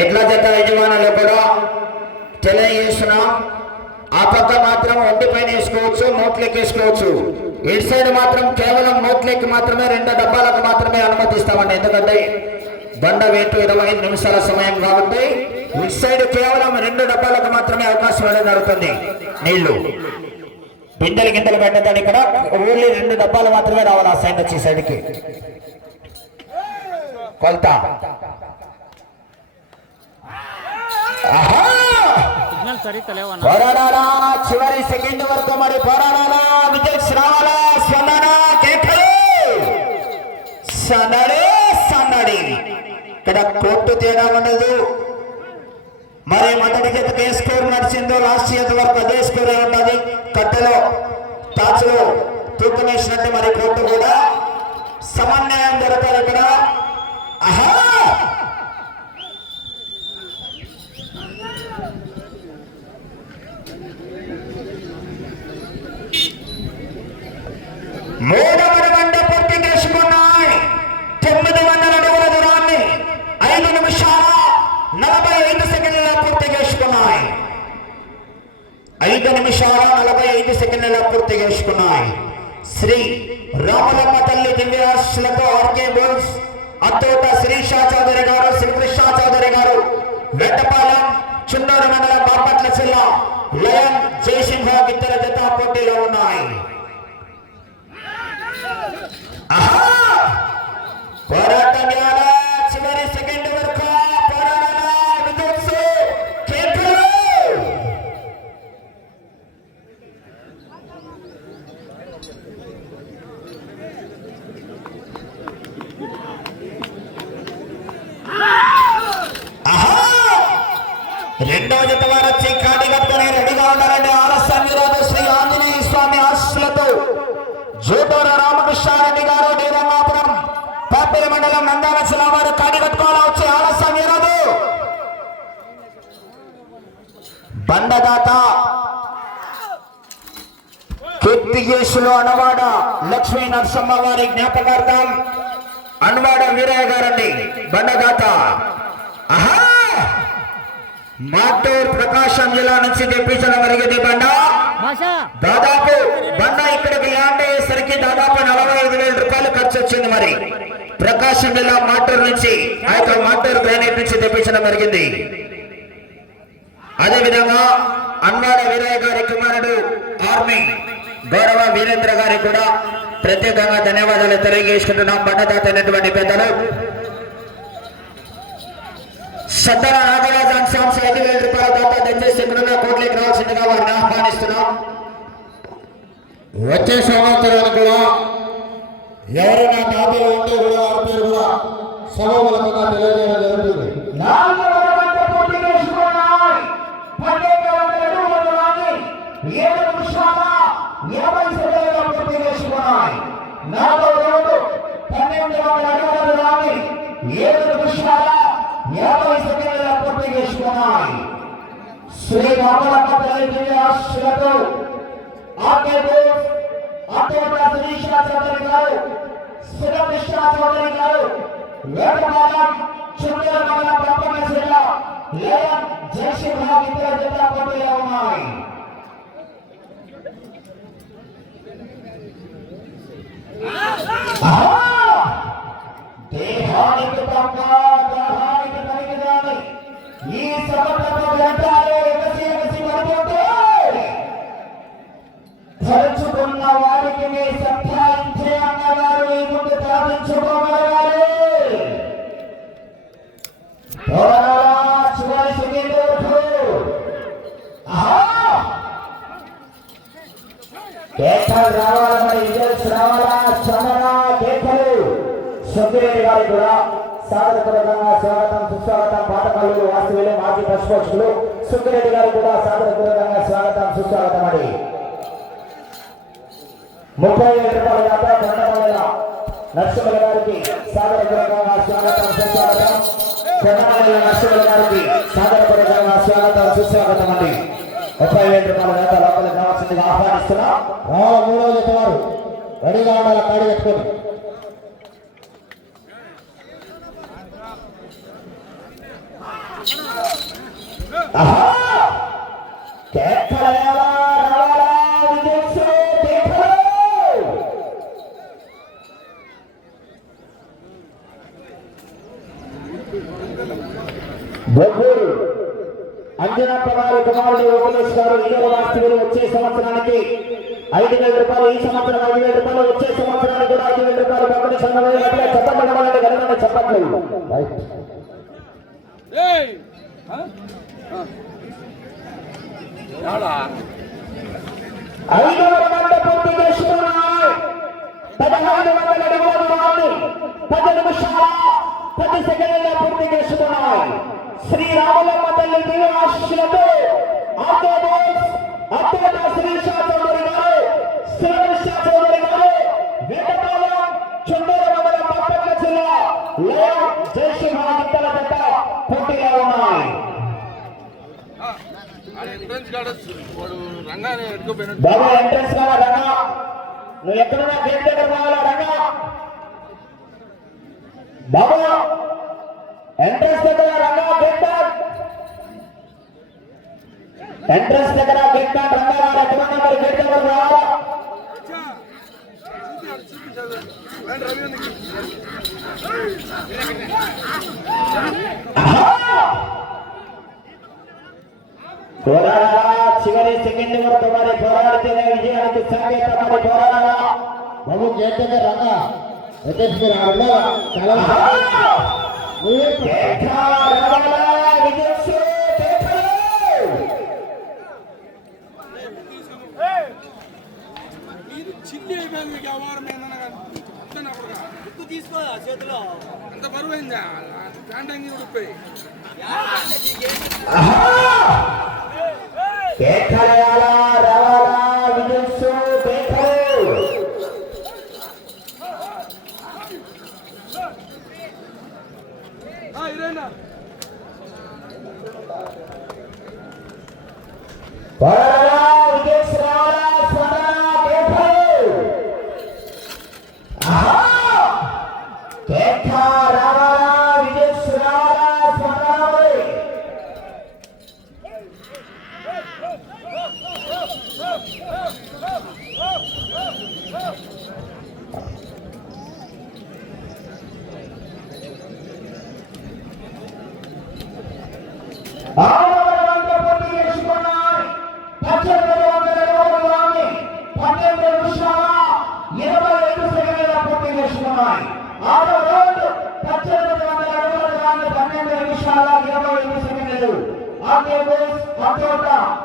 ఎట్లా జత యజమానులు కూడా తెలియజేస్తున్నాం. ఆ పక్క మాత్రం ఒంటి పైన వేసుకోవచ్చు, నోట్లెక్కి వేసుకోవచ్చు. ఇటు సైడ్ మాత్రం కేవలం నోట్లెక్కి మాత్రమే 2 డబ్బాలకు మాత్రమే అనుమతిస్తామండి. ఎందుకంటే బండ వేటు 25 నిమిషాల సమయం కాబట్టి ఇటు సైడ్ కేవలం 2 డబ్బాలకు మాత్రమే అవకాశం అనేది జరుగుతుంది. నీళ్లు బిందెలు గిందెలు పెట్టద్దాడు. ఇక్కడ ఓన్లీ 2 డబ్బాలు మాత్రమే రావాలి. ఆ సైడ్ వచ్చి సైడ్కి కొలత. పోరాడాలా చివరి సెకండ్ వరకు మరి పోరాడాలా. విజయ్ రావాలా. సన్నడి సన్నడి ఇక్కడ కోర్టు తేడా ఉండదు. మరి మొదటి జతకు ఏ స్కోర్ నడిచిందో లాస్ట్ జత వరకు అదే స్కోర్ ఉన్నది. కట్టెలో టాచ్లో తూకం వేసినట్టు మరి కోర్టు కూడా సమన్వయం జరుగుతుంది ఇక్కడ. ఆహా మూడవ బండ పూర్తి చేసుకున్నాయి. 900 అడుగుల దూరాన్ని 5 నిమిషాల 45 సెకండ్ల పూర్తి చేసుకున్నాయి. 5 నిమిషాల 45 సెకండ్ల పూర్తి చేసుకున్నాయి. శ్రీ రామలమ్మ తల్లి దివ్యాశలతో ఆర్కే బోల్స్ అత్తోట శ్రీషా చౌదరి గారు, శ్రీకృష్ణ చౌదరి గారు, వెట్టపాలెం చున్నూరు మండలం బాపట్ల జిల్లా లయన్ జయసింహ ఇతర జత పోటీలో ఉన్నాయి. పోరాటం చివరి సెకండ్ వరకు రెండవ జత వారు వచ్చి కాడి కట్టుకుని రెడీగా ఉన్నారండి. ఆలస్యం ఈరోజు శ్రీ ఆంజనేయ స్వామి ఆశీస్సులతో జోటూర రామకృష్ణారెడ్డి గారు నీరంగాపురం పాపేరు మండలం నందాల జిల్లా వారు కాడి కట్టుకోవాలా. వచ్చి ఆలస్యం ఈరోజు బండదాత కీర్తికేశులు అనవాడ లక్ష్మీ నరసమ్మ వారి జ్ఞాపకార్థం అనవాడ వీరయ్య గారండి బండదాత. ఆహా మాటూరు ప్రకాశం జిల్లా నుంచి తెప్పించడం జరిగింది బండ. దాదాపు బండ ఇక్కడికి ల్యాండ్ అయ్యేసరికి దాదాపు 45,000 రూపాయలు ఖర్చు వచ్చింది. మరి ప్రకాశం జిల్లా మాటూరు నుంచి ఆ యొక్క మాటూరు గ్రానైట్ నుంచి తెప్పించడం జరిగింది. అదేవిధంగా అన్వాడ వీరయ్య గారి కుమారుడు ఆర్మీ గౌరవ వీరేంద్ర గారికి కూడా ప్రత్యేకంగా ధన్యవాదాలు తెలియజేసుకుంటున్నాం. బండదాత అయినటువంటి పెద్దలు సత్తర నాగరాజ్ అంశాంశ 5,000 రూపాయల దాత దయచేసి ఎక్కడున్న కోట్లకి రావాల్సిందిగా వారిని ఆహ్వానిస్తున్నాం. వచ్చే సంవత్సరాలు కూడా ఎవరైనా దాతలు ఉంటే కూడా వారి పేరు కూడా సభాముఖంగా తెలియజేయడం జరుగుతుంది. శ్రీ రామలమ్మ తల్లి దివ్యాశీస్సులతో ఆర్కే బోస్ అత్తోట శ్రీషా చౌదరి గారు, శ్రీకృష్ణ చౌదరి గారు, వేటపాలెం చున్నూరు మండలం బాపట్ల జిల్లా లయన్ జయసింహ ఇతర జత పోటీలో ఉన్నాయి. దేహానికి తప్ప దేహానికి తగినదాన్ని ఈ సమర్థతో వెంటాలే ఎగసి పడిపోతే తలుచుకున్న వారికి సంపాదించే అన్నవారు ఈ ముందు సాధించుకోగలగాలి. చివరి సెకండ్ వరకు కేకలు రావాల, మరి రిజల్ట్స్ రావాలా. చమన కేకలు సుబ్బిరెడ్డి గారికి కూడా సాదరపూర్వకంగా స్వాగతం సుస్వాగతం. పాతకల్లు వాస్తవ్యులు మాజీ పశుపక్షులు సుబ్బిరెడ్డి గారికి కూడా సాదరపూర్వకంగా స్వాగతం సుస్వాగతం. అండి 30,000 రూపాయల యాత్ర కొండమల్ల నరసింహుల గారికి సాదరపూర్వకంగా స్వాగతం సుస్వాగతం. కొండమల్ల నరసింహుల గారికి సాదరపూర్వకంగా స్వాగతం సుస్వాగతం. అండి 30,000 రూపాయల యాత్ర లోపలికి రావాల్సిందిగా ఆహ్వానిస్తున్నా. మూడవ జత వారు రెడీగా ఉండాలి. కాడి కట్టుకొని బొబ్బూరు అంజనప్ప గారి కుమారుడు ఓపలేష్ గారు ఈరోజు వాస్తవులు వచ్చే సంవత్సరానికి 5,000 రూపాయలు, ఈ సంవత్సరం 5,000 రూపాయలు, వచ్చే సంవత్సరానికి కూడా 5,000 రూపాయలు పక్కన సంఘంలో చెప్పండి కలవాలంటే గెలవని చెప్పట్లేదు. ఐదవ రౌండ్ పూర్తి చేసుకున్నాయి. 1500 అడుగుల దూరాన్ని 10 నిమిషాల 10 సెకండ్లలో పూర్తి చేసుకున్నాయి. శ్రీరాములమ్మ తల్లి దివ్య ఆశీస్సులతో అత్యంత శ్రీ షా చౌదరి గారు, శ్రీ షా చౌదరి గారు, వేటపాలెం చుండూరు మండలం బాపట్ల జిల్లా జయసింహ గిత్తల జత పోటీగా ఉన్నాయి. బాబా ఎంట్రెన్స్ కావాలా రంగా? నువ్వు ఎక్కడున్నా గేట్ దగ్గర రావాలా రంగా? బాబా ఎంట్రెన్స్ దగ్గర రంగా, గేట్ ఎంట్రెన్స్ దగ్గర గేట్ రంగా గారు ఎక్కడున్నా మరి గేట్ దగ్గర రావాలా? పోరాడాలా, చివరి సెకండ్ వరకు మరి పోరాడితేనే విజయానికి సంకేతం. మరి పోరాడాలా బాబు, గేట్ దగ్గర రంగా చిల్లి అయిపోయింది వ్యవహారం తీసుకోదా చేతిలో అంత బరువైందా ప్యాంటంగి ఉడిపోయి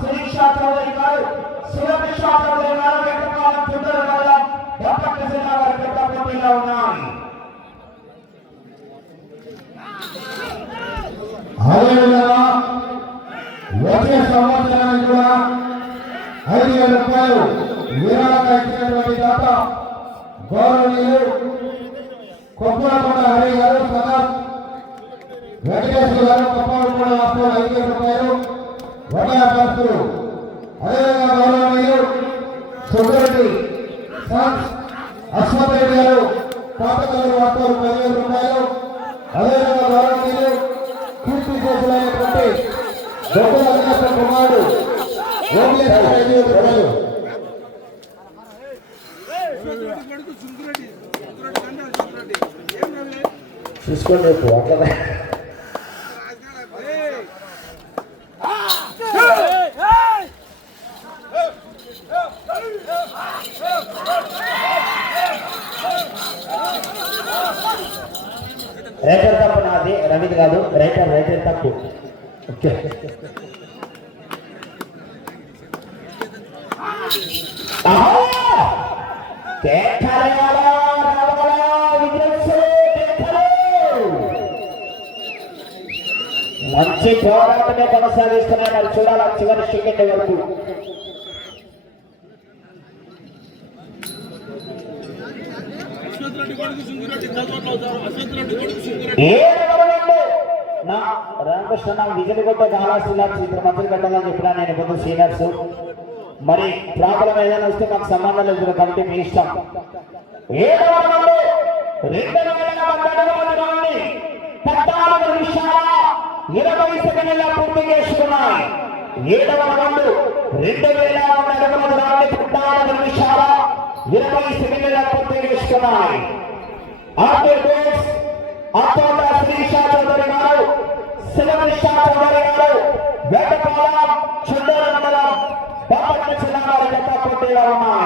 శ్రీ షా చౌదరి గారు, సురభి షా చౌదరి గారు, వేటపాలెం చుండూరు మండలం బాపట్ల జిల్లా వారి పెద్ద పోటీలో ఉన్నాయి. అదేవిధంగా వచ్చే సంవత్సరానికి కూడా 5,000 రూపాయలు విరాళంగా ఇచ్చినటువంటి దాత గౌరవనీయులు కొప్పులకొండ హరి గారు, సదర్ వెంకటేశ్వర గారు, కొప్పలకొండ వాస్తవులు 5,000 రూపాయలు వ్యాపారస్తులు. అదేవిధంగా గౌరవనీయులు సుబ్బారెడ్డి అశ్వత్ రెడ్డి గారు, పాతకూరు వాస్తవులు 10,000 రూపాయలు. అదేవిధంగా గౌరవనీయులు కీర్తి చేసినటువంటి గొప్ప అధికార కుమారుడు 5,000 రూపాయలు. చూసుకోండి అట్లా రైటర్ తప్పు నాది, రవిది కాదు. రైటర్ తప్పు. ఓకే, మంచి పోరాటమే కొనసాగిస్తున్నాయి. మరి చూడాలి చివరి సెకండ్ వరకు. నా రామకృష్ణ విజయగొట్ట కాళాశీల చిత్ర మంత్రి పెట్టాలని చెప్పినా నేను ముందు సీనియర్స్. మరి ప్రాబ్లం ఏదైనా వస్తే మాకు సంబంధం లేదు, కాబట్టి మీ ఇష్టం. 7వ రౌండ్ 2 నిమిషాల 20 సెకండ్ల పూర్తి చేసుకున్నాయి. 7వ రౌండ్ 2000 అడుగుల దూరాన్ని 14 నిమిషాల 20 సెకండ్ల పూర్తి చేసుకున్నాయి. అత్తోట శ్రీషా చౌదరి గారు, శివకృష్ణ చౌదరి గారు, వేటపాలెం చుండూరు మండలం బాపట్ల జిల్లా వారి జత పోటీలో ఉన్నాయి.